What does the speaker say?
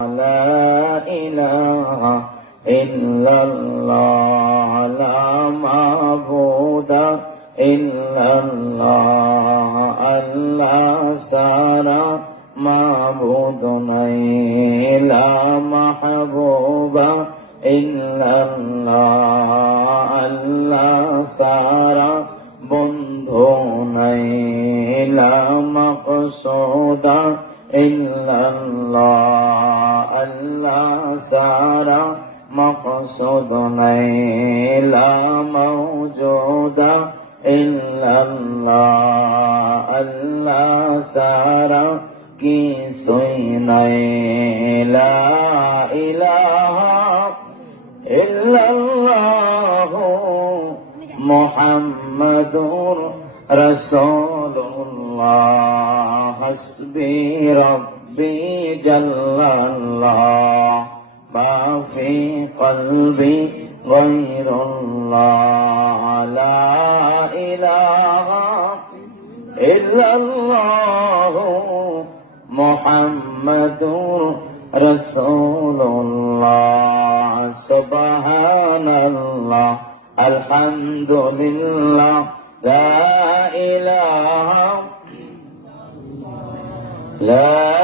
لا إله إلا الله لا معبود إلا الله الله سارا معبود لا محبوب إلا الله الله سارا বন্ধু নাই লা মকসুদা ইল্লাল্লাহ আল্লাহ সারা মকসদ নাই, লা মৌজুদা ইল্লাল্লাহ। আল্লাহ সারা কিছুই নাই, লা ইল্লাল্লাহ। মুহাম্মাদুর রাসূলুল্লাহ। হাসবি রব্বি ربي جل الله ما في قلبي غير الله لا إله إلا الله محمد رسول الله سبحان الله الحمد لله لا إله لا